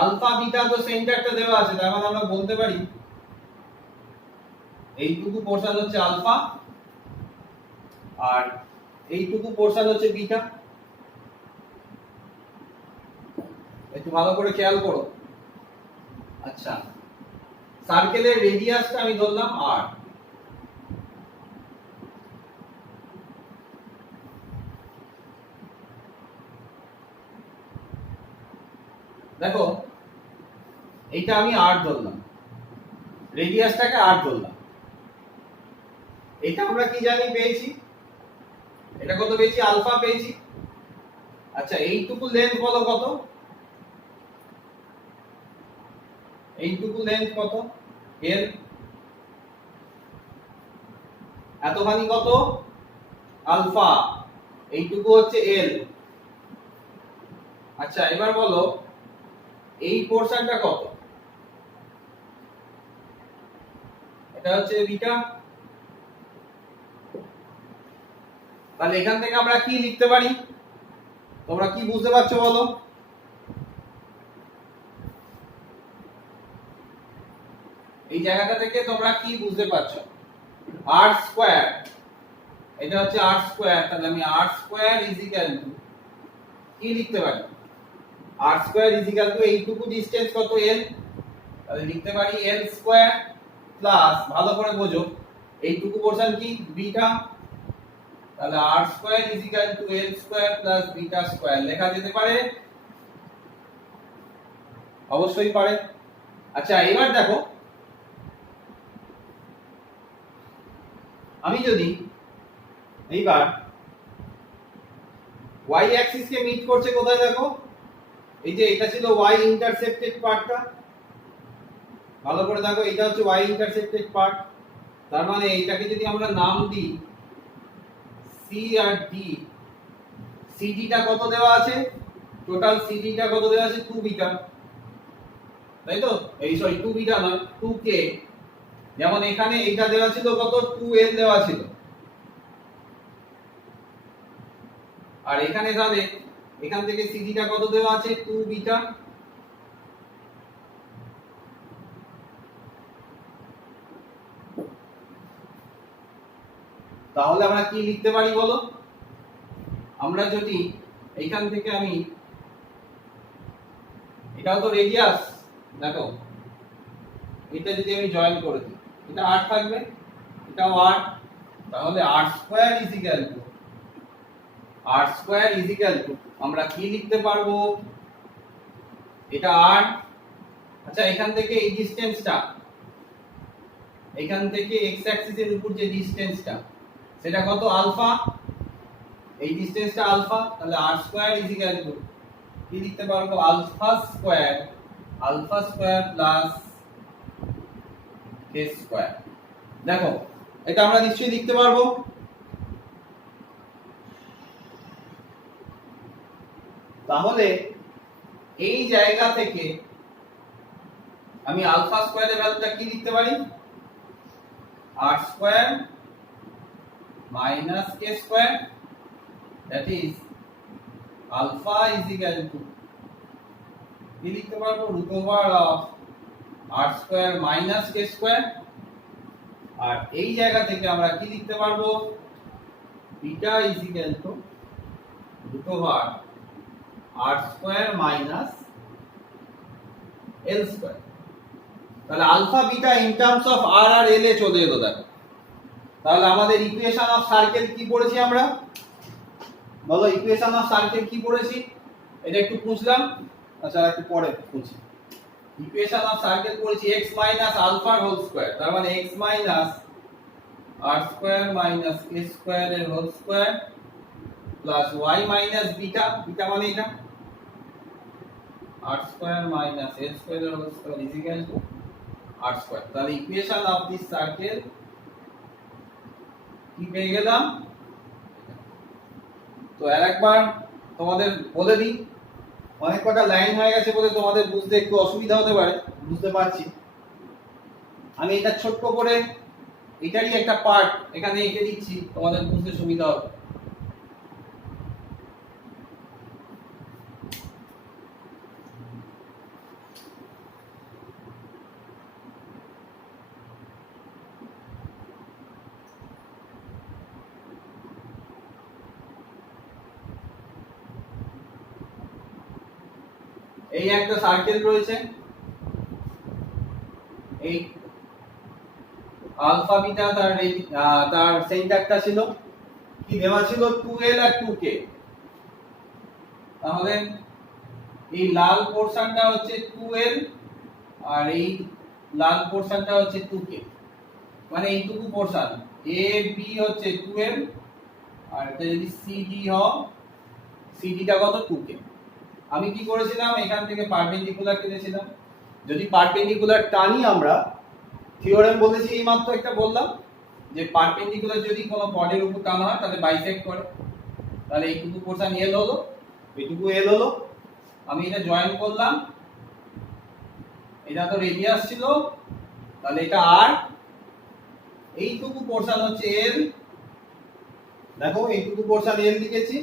আলফা বিটা তো সেন্টারটা দেওয়া আছে, তার মানে আমরা বলতে পারি এইটুকু পোরশন হচ্ছে আলফা আর এইটুকু পোরশন হচ্ছে বিটা। একটু ভালো করে খেয়াল করো। আচ্ছা সার্কেলের রেডিয়াসটা আমি ধরলাম r, দেখো এইটা আমি r ধরলাম, রেডিয়াসটাকে r ধরলাম। এটা আমরা কি জানি পেয়েছি, এটা কত পেয়েছি, আলফা পেয়েছি। আচ্ছা এইটুকু লেন্থ বলো কত, এইটুকু লেন্থ কত, l, এতখানি কত আলফা, এইটুকু হচ্ছে l। আচ্ছা এবার বলো এই পোরশনটা কত, এটা হচ্ছে বিটা। তাহলে এখান থেকে আমরা কি লিখতে পারি, তোমরা কি বুঝতে পারছো বলো, এই জায়গাটা থেকে তোমরা কি বুঝতে পারছো, r স্কয়ার, এটা হচ্ছে r স্কয়ার, তাহলে আমি r square is equal to কি লিখতে পারি, r square is equal two এইটুকু ডিসটেন্স কত l, তাহলে লিখতে পারি l স্কয়ার প্লাস, ভালো করে বোঝো এইটুকু পোরশন কি বিটা, তাহলে r square is equal two l square plus beta square লেখা যেতে পারে, অবশ্যই পারে। আচ্ছা এবার দেখো আমি যদি এইবার y অ্যাক্সিস কে মিট করছে কোথায়, দেখো এই যে এটা ছিল y ইন্টারসেক্টেড পার্টটা, ভালো করে দেখো এটা হচ্ছে y ইন্টারসেক্টেড পার্ট, তার মানে এইটাকে যদি আমরা নাম দিই c আর d, cd টা কত দেওয়া আছে, টোটাল cd টা কত দেওয়া আছে 2 বিটা, তাই তো, এই সরি 2 বিটা নয় 2k, যেমন এখানে এইটা দেওয়া ছিল কত 2l দেওয়া ছিল, আর এখানে তাহলে এখান থেকে cd টা কত দেওয়া আছে 2 বিটা। তাহলে আমরা কি লিখতে পারি বলো? আমরা যদি এইখান থেকে আমি, এটাও তো রেডিয়াস, দেখো এটা যদি আমি জয়েন করে দিই, এটা 8 থাকবে, এটাও 8, তাহলে r square is equal two আমরা কি লিখতে পারবো? এটা 8। আচ্ছা, এখান থেকে এই ডিসটেন্সটা, এখান থেকে x অ্যাক্সিসের উপর যে ডিসটেন্সটা সেটা কত? আলফা। এই ডিসটেন্সটা আলফা, তাহলে r square is equal to কি লিখতে পারবো? Alpha square plus k square. দেখো এটা আমরা নিশ্চয়ই লিখতে পারবো। তাহলে এই জায়গা থেকে আমি আলফা স্কয়ারের ভ্যালুটা কি লিখতে পারি? r square minus k square, that is alpha is equal to কি লিখতে পারবো? Root over of r square minus k square. আর এই জায়গা থেকে আমরা কি লিখতে পারবো? Beta is equal to root over r square minus l square. তাহলে alpha beta in terms of r আর l এ চলে এলো। দেখো তাহলে আমাদের ইকুয়েশন অফ সার্কেল কি পড়েছি আমরা? বলো ইকুয়েশন অফ সার্কেল কি পড়েছি? এটা একটু পুছলাম, আচ্ছা একটু পরে পুছি। ইকুয়েশন অফ সার্কেল পড়েছি x minus alpha whole square, তার মানে x minus r square minus k square এর whole square plus y minus beta, beta মানে এটা r square minus l square এর whole square is equal to r square. তাহলে equation of this circle কি পেয়ে গেলাম? তো আরেকবার তোমাদের বলে দিই, অনেক কটা লাইন হয়ে গেছে বলে তোমাদের বুঝতে একটু অসুবিধা হতে পারে, বুঝতে পারছি। আমি এটা ছোট্ট করে এটারই একটা পার্ট এখানে এঁকে দিচ্ছি, তোমাদের বুঝতে সুবিধা হবে। এই একটা সার্কেল রয়েছে, এই আলফা বিটা তার সেন্টারটা ছিল কি দেওয়া ছিল? 2l আর 2k। তাহলে এই লাল পোরশনটা হচ্ছে 2l আর এই লাল পোরশনটা হচ্ছে 2k, মানে এইটুকু পোরশন a b হচ্ছে 2l আর এটা যদি cd হয়, cd টা কত? 2k। আমি কি করেছিলাম? এখান থেকে পারপেন্ডিকুলার টেনেছিলাম। যদি পারপেন্ডিকুলার টানি, আমরা থিওরেম বলেছি এই মাত্র একটা বললাম যে পারপেন্ডিকুলার যদি কোনো বডির উপর টানা হয় তাহলে বাইসেক্ট করে। তাহলে এইটুকু পোরশন l হলো, এইটুকু l হলো, আমি এটা জয়েন করলাম, এটা তো রেডিয়াস ছিল, তাহলে এটা r, এইটুকু পোরশন হচ্ছে l। দেখো এইটুকু পোরশন l লিখেছি,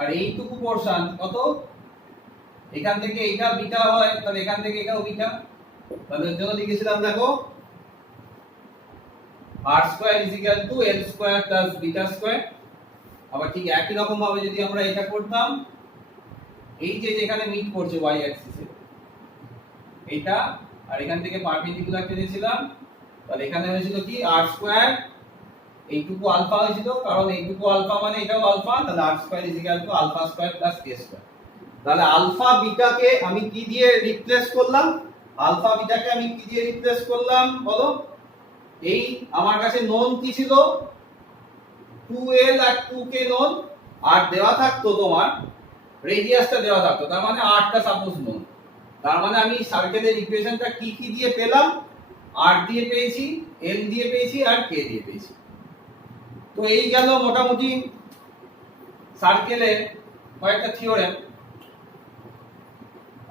আর এইটুকু পোরশন কত? এখান থেকে এটা বিটা হয়, তাহলে এখান থেকে এটাও বিটা, তাহলে এর জন্য লিখেছিলাম দেখো r square is equal two l square plus beta square. আবার ঠিক একই রকম ভাবে যদি আমরা এটা করতাম, এই যে যেখানে মিট করছে y অ্যাক্সিসে এটা, আর এখান থেকে পারপেন্ডিকুলার টেনেছিলাম, তাহলে এখানে হয়েছিল কি? r স্কয়ার, এইটুকু আলফা হয়েছিল, কারণ এইটুকু আলফা মানে এটাও আলফা, তাহলে r square is equal to alpha square plus k square. তাহলে আলফা বিটাকে আমি কি দিয়ে রিপ্লেস করলাম? আলফা বিটাকে আমি কি দিয়ে রিপ্লেস করলাম বলো? এই আমার কাছে নোন কি ছিল? 2l আর 2k নোন, আর দেওয়া থাকতো তোমার রেডিয়াসটা দেওয়া থাকতো, তার মানে r টা সাপোজ নোন। তার মানে আমি সার্কেলের ইকুয়েশনটা কি কি দিয়ে পেলাম? r দিয়ে পেয়েছি, l দিয়ে পেয়েছি আর k দিয়ে পেয়েছি। তো এই গেল মোটামুটি সার্কেলের কয়েকটা থিওরেম।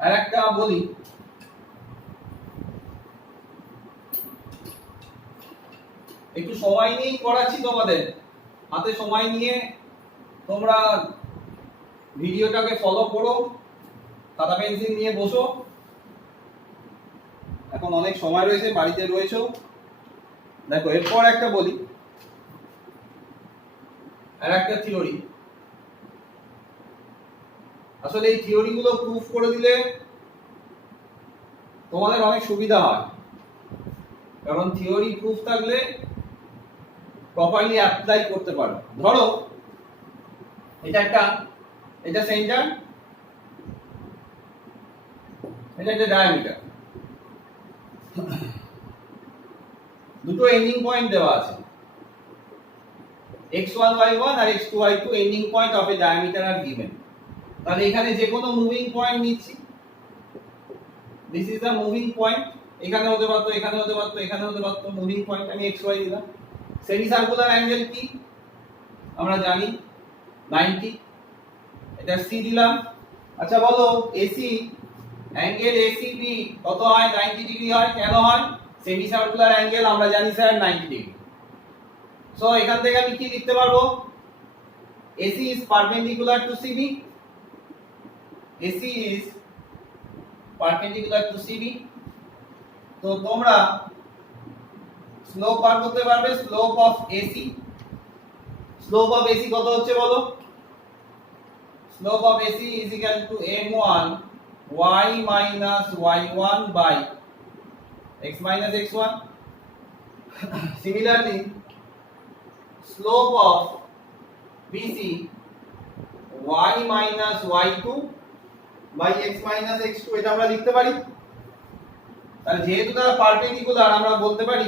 আর একটা বলি, একটু সময় নিয়েই করাচ্ছি তোমাদের, হাতে সময় নিয়ে তোমরা ভিডিওটাকে ফলো করো, খাতা পেন্সিল নিয়ে বসো। এখন অনেক সময় রয়েছে, বাড়িতে রয়েছো। দেখো এরপর একটা বলি, আর একটা থিওরি। আসলে এই থিওরি গুলো প্রুফ করে দিলে তোমাদের অনেক সুবিধা হয়, কারণ থিওরি প্রুফ থাকলে প্রপারলি অ্যাপ্লাই করতে পারো। ধরো এটা সেন্টার, এটা একটা ডায়ামিটার, দুটো এন্ডিং পয়েন্ট দেওয়া আছে, x1 y1 আর x2 y2 ending point of a diameter are given. তাহলে এখানে যে কোনো মুভিং পয়েন্ট নিচ্ছি, this is the moving point, এখানে হতে পারতো, এখানে হতে পারতো, এখানে হতে পারতো, মুভিং পয়েন্ট আমি xy দিলাম। সেমি সার্কুলার অ্যাঙ্গেল কি আমরা জানি 90, এটা c দিলাম। আচ্ছা বলো এসি অ্যাঙ্গেল এসিবি কত হয়? 90 ডিগ্রি হয়। কেন হয়? সেমি সার্কুলার অ্যাঙ্গেল আমরা জানি স্যার 90 ডিগ্রি। সো এখান থেকে আমি কি লিখতে পারবো? AC is perpendicular to CB, AC is perpendicular to CB। তো তোমরা স্লোপ বার করতে পারবে, slope of AC, slope of AC কত হচ্ছে বলো? Slope of AC is equal to m1 y minus y1 by x minus x1। Similarly, slope of BC y minus y2 by x minus x2, এটা আমরা লিখতে পারি। তাহলে যেহেতু তারা পারপেন্ডিকুলার, আমরা বলতে পারি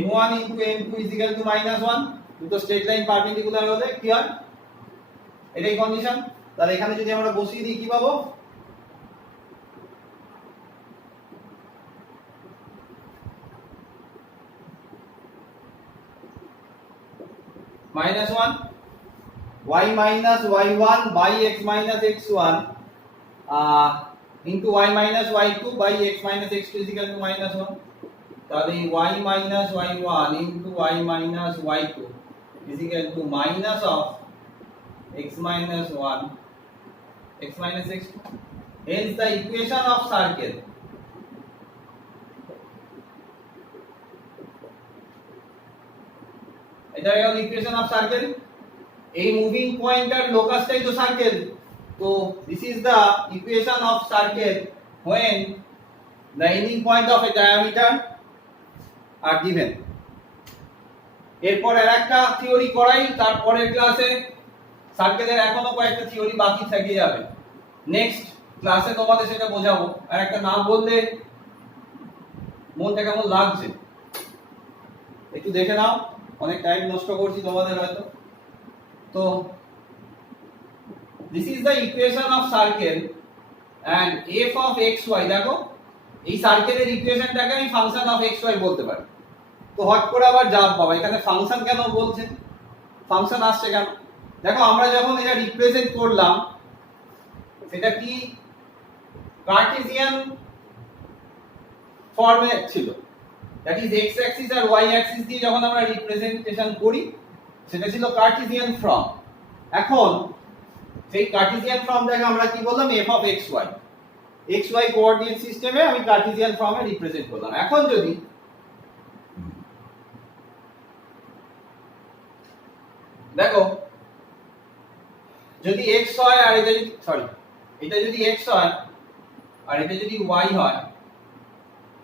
m1 into m2 is equal to -1। দুটো স্ট্রেট লাইন পারপেন্ডিকুলার হলে কি হয়? এটাই কন্ডিশন। তাহলে এখানে যদি আমরা বসিয়ে দিই কি পাবো? -1 y minus y1 by x minus x1 into y minus y2 by x minus x2 is equal to -1। তাহলে y minus y1 into y minus y2 is equal to minus of x minus 1 x minus x2। Hence the equation of circle এটা হলো equation of circle. এই moving পয়েন্টার লোকাসটাই তো circle. তো this is the equation of circle when the ending point of a diameter are given। এরপর আরেকটা theory করাই, তারপরের ক্লাসে সার্কেলের এখনো কয়েকটা থিওরি বাকি থেকে যাবে। নেক্সট ক্লাসে তোমাদের সেটা বোঝাবো। আর একটা না বললে মনটা কেমন লাগছে একটু দেখে নাও, অনেক টাইম নষ্ট করছি তোমাদের হয়তো। তো this is the equation of circle and f of xy। দেখো এই সার্কেলের ইকুয়েশনটাকে আমি ফাংশন অফ xy বলতে পারি। তো হট করে আবার যাব বাবা, এখানে ফাংশন কেন বলছেন? ফাংশন আসছে কেন? দেখো আমরা যখন এটা রিপ্রেজেন্ট করলাম সেটা কি কার্টেসিয়ান ফর্মে ছিল, দ্যাট ইজ x অ্যাক্সিস আর y অ্যাক্সিস দিয়ে যখন আমরা রিপ্রেজেন্টেশন করি সেটা ছিল কার্টেসিয়ান ফর্ম। এখন সেই কার্টেসিয়ান ফর্মটাকে আমরা কি বললাম? f of xy। xy coordinate সিস্টেমে আমি কার্টেসিয়ান ফর্মে রিপ্রেজেন্ট করলাম। এখন যদি দেখো যদি x হয় আর এটা যদি এটা যদি x হয় আর এটা যদি y হয়,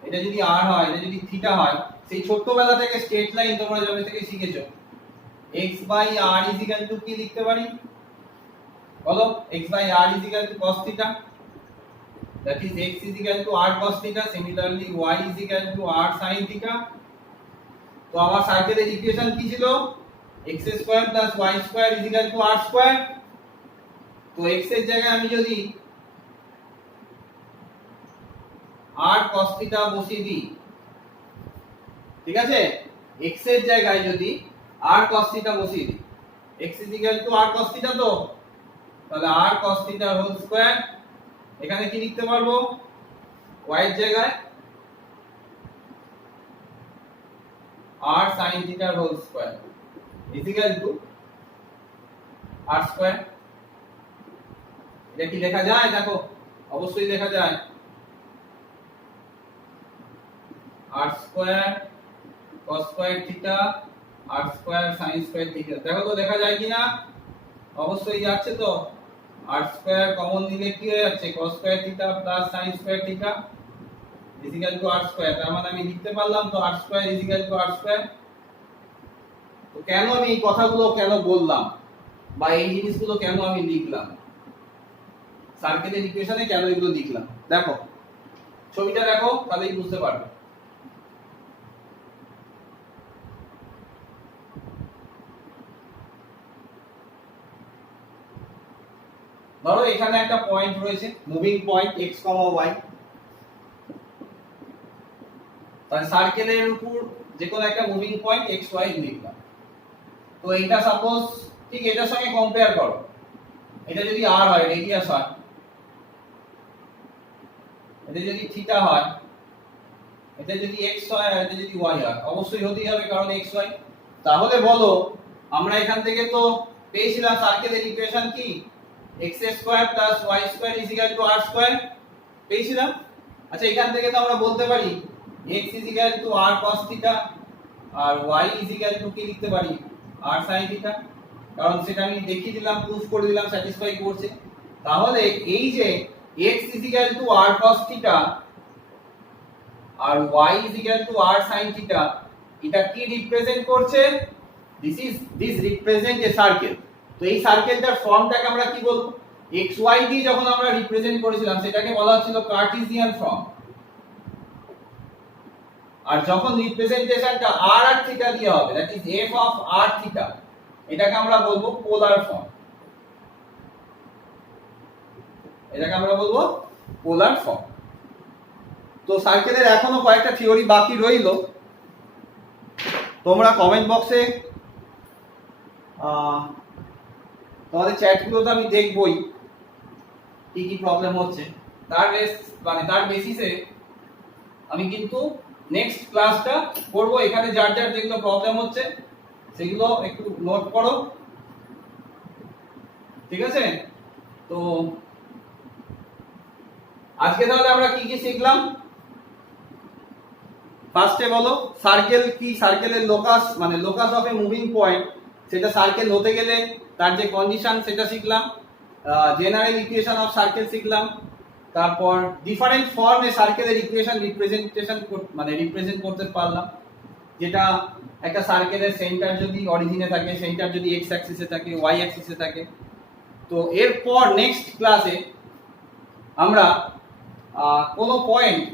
এটা যদি r হয়, এটা যদি থিটা হয়, সেই ছোটবেলা থেকে স্ট্রেট লাইন তোমরা যবে থেকে শিখেছো x by r is equal to কি লিখতে পারি বলো? x by r is equal to cos theta, that is x is equal to r cos theta, similarly y is equal to r sin theta। তো আমার সার্কেলের equation কি ছিল? x square plus y square is equal to r square. তো x এর জায়গায় আমি যদি r cos theta বসিয়ে দিই, ঠিক আছে? x এর জায়গায় যদি r cos theta বসিয়ে দিই, x is equal to r cos theta, তো তাহলে r cos theta whole square. এখানে কি লিখতে পারবো? y এর জায়গায় r sin theta whole square is equal to r square. এটা কি লেখা যায়? দেখো অবশ্যই লেখা যায়, r square cos square theta r square sin square theta. দেখো তো দেখা যায় কিনা, অবশ্যই যাচ্ছে তো। r স্কয়ার কমন নিলে কি হয়ে যাচ্ছে, cos square theta plus sin square theta is equal to r square. তার মানে আমি লিখতে পারলাম তো r square is equal to r square. তো কেন আমি এই কথাগুলো কেন বললাম বা এই জিনিসগুলো কেন আমি লিখলাম, সার্কেলের ইকুয়েশনে কেন এগুলো লিখলাম, দেখো ছবিটা দেখো তাহলেই বুঝতে পারবে। ধরো এখানে একটা পয়েন্ট রয়েছে, মুভিং পয়েন্ট x, y। তাহলে সার্কেলের উপর যে কোনো একটা মুভিং পয়েন্ট x, y লিখলাম। তো এটা সাপোজ ঠিক এটার সঙ্গে কম্পেয়ার করো। এটা যদি r হয়, রেডিয়াস হয়, এটা যদি থিটা হয়, এটা যদি x হয়, আর এটা যদি y হয়, অবশ্যই হতেই হবে কারণ x, y। তাহলে বলো আমরা এখান থেকে তো পেয়েছিলাম সার্কেলের ইকুয়েশন কি, x square plus y square is equal to r square পেয়েছিলাম। আচ্ছা এখান থেকে তো আমরা বলতে পারি x is equal to r cos theta আর y ইজ ইকুয়াল টু কি লিখতে পারি, r sin থিটা, কারণ সেটা আমি দেখিয়ে দিলাম, প্রুফ করে দিলাম, স্যাটিসফাই করছে। তাহলে এই যে x is equal to r cos theta আর y is equal to r sin theta, এটা কি রিপ্রেজেন্ট করছে, দিস রিপ্রেজেন্ট এ সার্কেল। তো এই সার্কেলটার ফর্মটাকে আমরা কি বলবো, x y দিয়ে যখন আমরা রিপ্রেজেন্ট করেছিলাম সেটাকে বলা হচ্ছিল কার্টেসিয়ান ফর্ম। আর যখন রিপ্রেজেন্টেশনটা r আর থিটা দিয়ে হবে, that is f of r theta, এটাকে আমরা বলবো পোলার ফর্ম। এটাকে আমরা বলবো পোলার ফর্ম। তো সার্কেলের এখনো কয়েকটা থিওরি বাকি রইল। তোমরা কমেন্ট বক্সে তোমাদের চ্যাটগুলোতে আমি দেখবই কি কি প্রবলেম হচ্ছে, তার বেসিসে আমি কিন্তু নেক্সট ক্লাসটা করব। এখানে যার যার যেগুলো প্রবলেম হচ্ছে সেগুলো একটু নোট করো, ঠিক আছে? তো আজকে তাহলে আমরা কি কি শিখলাম, ফার্স্টে বলো সার্কেল কি, সার্কেলের লোকাস মানে locus of A moving point, সেটা সার্কেল হতে গেলে তার যে কন্ডিশন সেটা শিখলাম। জেনারেল ইকুয়েশন অফ সার্কেল শিখলাম। তারপর ডিফারেন্ট ফর্মে সার্কেলের ইকুয়েশন রিপ্রেজেন্টেশন মানে রিপ্রেজেন্ট করতে পারলাম, যেটা একটা সার্কেলের সেন্টার যদি অরিজিনে থাকে, সেন্টার যদি এক্স অ্যাক্সিসে থাকে, ওয়াই অ্যাক্সিসে থাকে। তো এরপর নেক্সট ক্লাসে আমরা কোনো পয়েন্ট,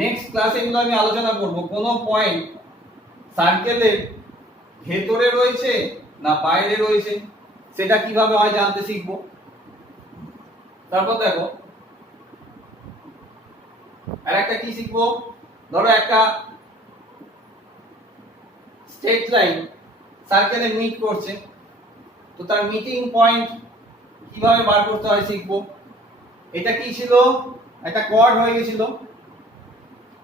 নেক্সট ক্লাসে এগুলো আমি আলোচনা করব, কোনো পয়েন্ট সার্কেলের ভেতরে রয়েছে না বাইরে রয়েছে সেটা কিভাবে হয় জানতে শিখবো। তারপর দেখো আর একটা কি শিখবো, ধরো একটা স্ট্রেট লাইন সার্কেলে মিট করছে, তো তার মিটিং পয়েন্ট কিভাবে বার করতে হয় শিখবো। এটা কি ছিল, একটা কর্ড হয়ে গেছিল,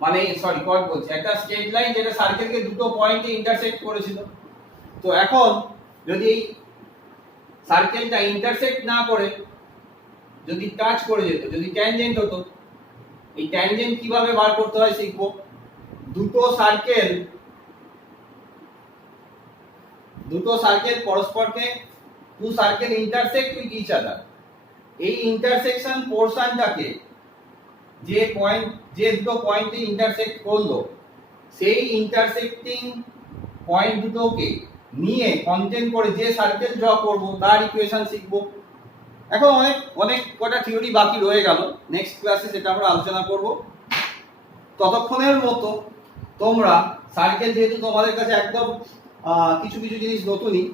মানে সরি কর্ড বলছি, একটা স্ট্রেট লাইন যেটা সার্কেলকে দুটো পয়েন্টে ইন্টারসেক্ট করেছিল। তো এখন যদি এই সার্কেলটা ইন্টারসেক্ট না করে যদি টাচ করে যেত, যদি ট্যানজেন্ট হতো, এই ট্যানজেন্ট কিভাবে বার করতে হয় শিখবো। দুটো সার্কেল পরস্পরকে, two circle intersect with each other, এই ইন্টারসেকশন পোরশনটাকে যে দুটো পয়েন্টে ইন্টারসেক্ট করলো সেই ইন্টারসেক্টিং পয়েন্ট দুটোকে নিয়ে কন্টেন্ট করে যে সার্কেল ড্র করব তার ইকুয়েশন শিখবো। এখন অনেক কটা থিওরি বাকি রয়ে গেল, নেক্সট ক্লাসে সেটা আমরা আলোচনা করব। ততক্ষণের মতো তোমরা সার্কেল যেহেতু তোমাদের কাছে একদম কিছু কিছু জিনিস নতুনই,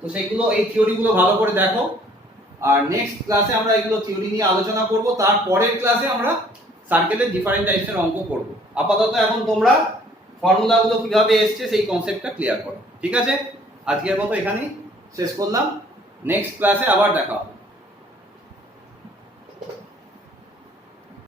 তো সেগুলো এই থিওরিগুলো ভালো করে দেখো। আর নেক্সট ক্লাসে আমরা এগুলো থিওরি নিয়ে আলোচনা করব, তার পরের ক্লাসে আমরা সার্কেলের ডিফারেন্ট টাইপসের অঙ্ক করব। আপাতত এখন তোমরা ফর্মুলাগুলো কিভাবে এসছে সেই কনসেপ্টটা ক্লিয়ার করো, ঠিক আছে? আজকের মতো এখানেই শেষ করলাম, নেক্সট ক্লাসে আবার দেখা হবে।